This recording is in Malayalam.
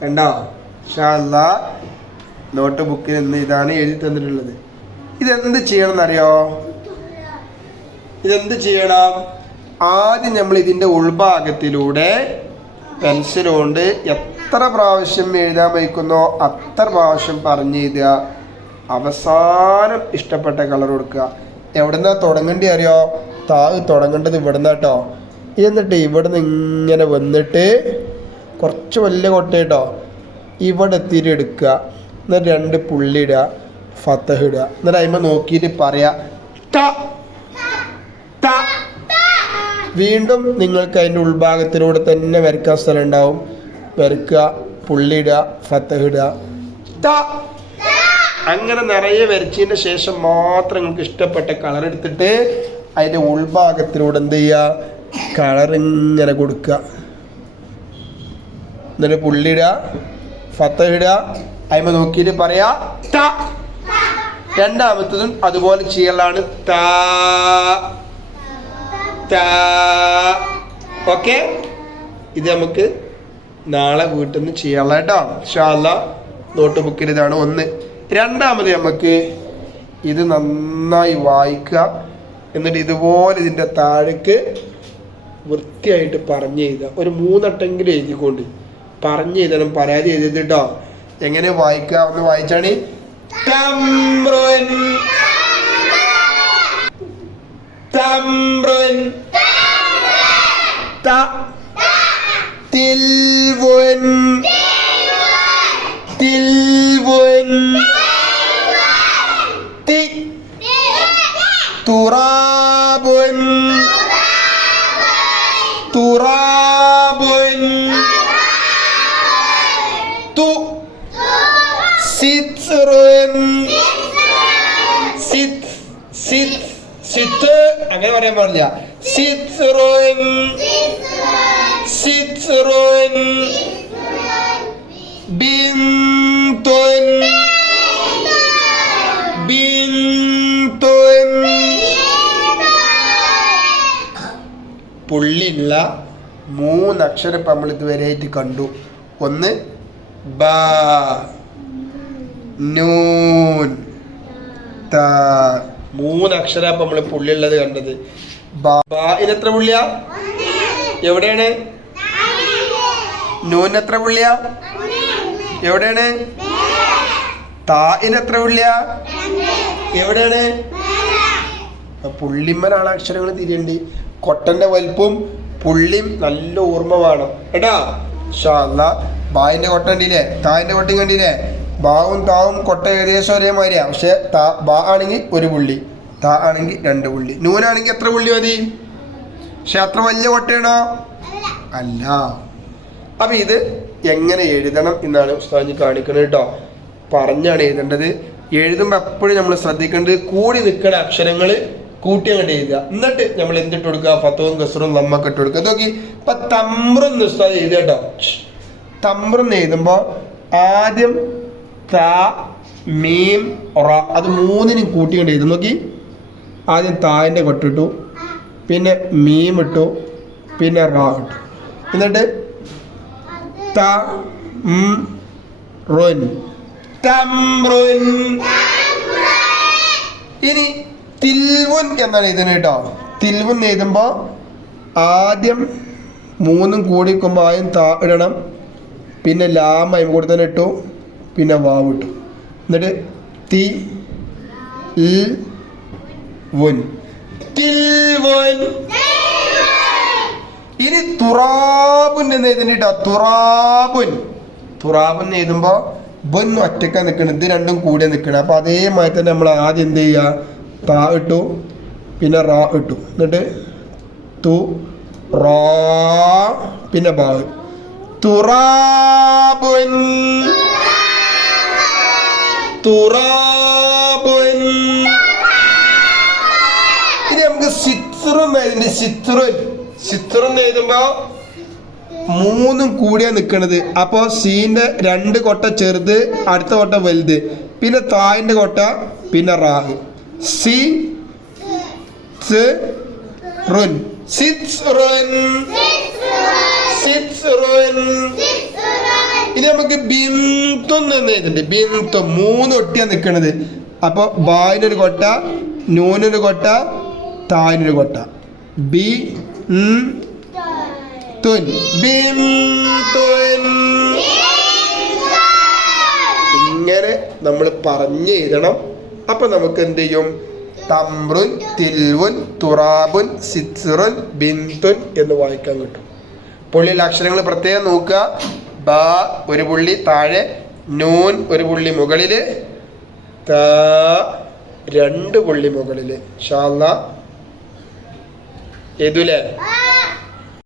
കണ്ടോ? ഷാല്ല നോട്ട് ബുക്കിൽ നിന്ന് ഇതാണ് എഴുതി തന്നിട്ടുള്ളത്. ഇതെന്ത് ചെയ്യണം എന്നറിയോ ഇതെന്ത് ചെയ്യണം? ആദ്യം നമ്മൾ ഇതിന്റെ ഉൾഭാഗത്തിലൂടെ പെൻസിൽ കൊണ്ട് എത്ര പ്രാവശ്യം എഴുതാൻ വയ്ക്കുന്നോ അത്ര പ്രാവശ്യം പറഞ്ഞു എഴുതുക. അവസാനം ഇഷ്ടപ്പെട്ട കളർ കൊടുക്കുക. എവിടുന്നാ തുടങ്ങേണ്ടി അറിയോ? താ തുടങ്ങേണ്ടത് ഇവിടുന്ന് കേട്ടോ എന്നിട്ട് ഇവിടുന്ന് ഇങ്ങനെ വന്നിട്ട് കുറച്ച് വലിയ കൊട്ട കേട്ടോ ഇവിടെ എത്തിയിട്ട് എടുക്കുക. എന്നിട്ട് രണ്ട് പുള്ളി ഇടുക. ഫത്തഹ് ഇടുക. എന്നിട്ട് അതിമ്മ നോക്കിയിട്ട് പറയാ ട ട വീണ്ടും നിങ്ങൾക്ക് അതിന്റെ ഉൾഭാഗത്തിലൂടെ തന്നെ വരയ്ക്കാൻ സ്ഥലം ഉണ്ടാവും. വരയ്ക്കുക പുള്ളിയിടുക ഫത്തഹിടുക ത. അങ്ങനെ നിറയെ വരച്ചതിന് ശേഷം മാത്രം നിങ്ങൾക്ക് ഇഷ്ടപ്പെട്ട കളർ എടുത്തിട്ട് അതിന്റെ ഉൾഭാഗത്തിലൂടെ എന്ത് ചെയ്യുക? കളർ ഇങ്ങനെ കൊടുക്കുക. എന്നിട്ട് പുള്ളിയിടുക ഫത്തഹിടുക അതിമ നോക്കിയിട്ട് പറയാ ത. രണ്ടാമത്തതും അതുപോലെ ചെയ്യലാണ് താ. ഓക്കെ? ഇത് നമുക്ക് നാളെ വീട്ടിൽ നിന്ന് ചെയ്യാനുള്ള കേട്ടോ. ഷാല്ല നോട്ട് ബുക്കിൽ ഇതാണ് ഒന്ന്. രണ്ടാമത് നമുക്ക് ഇത് നന്നായി വായിക്കുക എന്നിട്ട് ഇതുപോലെ ഇതിന്റെ താഴേക്ക് വൃത്തിയായിട്ട് പറഞ്ഞു എഴുതുക. ഒരു മൂന്നെട്ടെങ്കിലും എഴുതിക്കൊണ്ട്. പറഞ്ഞു എഴുതണം പരാതി എഴുതിയത് കേട്ടോ എങ്ങനെ വായിക്കുക ഒന്ന് വായിച്ചാണ്. തമ്രുൻ ത. തിൽവുൻ. തിൽവുൻ. തി. തുറാബുൻ. തുറാബുൻ സിത്ത് അങ്ങനെ പറയാൻ പാടില്ല. പുള്ളിയുള്ള മൂന്നക്ഷരം ഇപ്പം നമ്മൾ ഇതുവരെയായിട്ട് കണ്ടു. ഒന്ന് ബ നൂൻ ത മൂന്നക്ഷരം ഇപ്പം നമ്മൾ പുള്ളിയുള്ളത് കണ്ടത്. ബാഇന് എത്ര എവിടെയാണ്? നൂന് എത്ര പുള്ളിയാ? എവിടെയാണ്? തായിന് എത്ര പുള്ളിയാ? എവിടെയാണ്? പുള്ളിമ്മനാണ് അക്ഷരങ്ങൾ തിരിയേണ്ടി. കൊട്ടന്റെ വലിപ്പും പുള്ളിയും നല്ല ഓർമ്മ വേണം. കേട്ടാ ഷാല്ല ബായിന്റെ കൊട്ട കണ്ടില്ലേ? തായിന്റെ കൊട്ടയും കണ്ടില്ലേ? ബാവും താവും കൊട്ട ഏകദേശം ഒരേമാതിരിയാ. പക്ഷെ താ ബാ ആണെങ്കിൽ ഒരു പുള്ളി താ ആണെങ്കിൽ രണ്ട് പുള്ളി. നൂനാണെങ്കിൽ എത്ര പുള്ളി മതി? പക്ഷെ അത്ര വലിയ കൊട്ടയാണോ? അല്ല. അപ്പം ഇത് എങ്ങനെ എഴുതണം എന്നാണ് ഉസ്താദി കാണിക്കുന്നത് കേട്ടോ. പറഞ്ഞാണ് എഴുതേണ്ടത്. എഴുതുമ്പോൾ എപ്പോഴും നമ്മൾ ശ്രദ്ധിക്കേണ്ടത് കൂടി നിൽക്കുന്ന അക്ഷരങ്ങൾ കൂട്ടി അങ്ങോട്ട് എഴുതുക. എന്നിട്ട് നമ്മൾ എന്തിട്ട് കൊടുക്കുക? ഫത്തവും കസറും നമ്മക്ക് ഇട്ട് കൊടുക്കുക. നോക്കി ഇപ്പൊ തമ്പ്രം ഉസ്താദ് എഴുതുക കേട്ടോ. തമ്പ്രം എഴുതുമ്പോൾ ആദ്യം മീം റ. അത് മൂന്നിനും കൂട്ടി കൊണ്ട് എഴുതും. നോക്കി. ആദ്യം താന്റെ കൊട്ടിട്ടു. പിന്നെ മീം ഇട്ടു. പിന്നെ റ ഇട്ടു. എന്നിട്ട് ത റുൻ. ഇനി തിൽവുൻ എന്നാണ് എഴുതുന്നത് കേട്ടോ. തിൽവുൻ എഴുതുമ്പോൾ ആദ്യം മൂന്നും കൂടിക്കുമ്പോൾ ആദ്യം താ ഇടണം. പിന്നെ ലാം അതിന് ഇട്ടു. പിന്നെ വാവ് ഇട്ടു എന്നിട്ട് തി വുൻ. തിൽവുൻ ഇനി തുറാബുൻ എന്ന് എഴുതുന്നുണ്ട് കേട്ടോ തുറാബുൻ. തുറാബുൻ എന്ന് എഴുതുമ്പോൾ ബുൻ ഒറ്റക്ക നിൽക്കണം ഇത് രണ്ടും കൂടെ നിൽക്കണം അപ്പോൾ അതേമാതിരി തന്നെ നമ്മൾ ആദ്യം എന്ത് ചെയ്യുക താ ഇട്ടു. പിന്നെ റാ ഇട്ടു. എന്നിട്ട് തു റാ പിന്നെ ബാ. തുറാബുൻ. തുറാബുൻ. ഇനി നമുക്ക് സിത്റും എഴുതുന്നുണ്ട് സിത്റുൻ. സിത്റും എഴുതുമ്പോ മൂന്നും കൂടിയാ നിൽക്കണത് അപ്പോൾ സീന്റെ രണ്ട് കൊട്ട ചെറുത് അടുത്ത കൊട്ട വലുത്. പിന്നെ തായിന്റെ കൊട്ട പിന്നെ റാഹ് സി സ് റുൻ സിത്സ് റുൻ സിത്സ് റുൻ ഇനി നമുക്ക് ബിന്തും എന്ന് എഴുതുന്നുണ്ട് ബിന്തു മൂന്ന് ഒട്ടിയാണ് നിൽക്കുന്നത് അപ്പൊ ബായിനൊരു കൊട്ട നൂനൊരു കൊട്ട തായിനൊരു കൊട്ട. ബി തുൻ ഇങ്ങനെ നമ്മൾ പറഞ്ഞു എഴുതണം. അപ്പൊ നമുക്ക് എന്ത് ചെയ്യും? തമ്രുൻ തിൽവുൻ തുറാബുൻ സിത്സുറുൻ ബിന്തുൻ എന്ന് വായിക്കാൻ കിട്ടും. പുള്ളിയിലെ അക്ഷരങ്ങൾ പ്രത്യേകം നോക്കുക. ബ ഒരു പുള്ളി താഴെ നൂൻ ഒരു പുള്ളി മുകളിൽ ത രണ്ട് പുള്ളി മുകളിൽ ഷാല്ല ഏതുലേ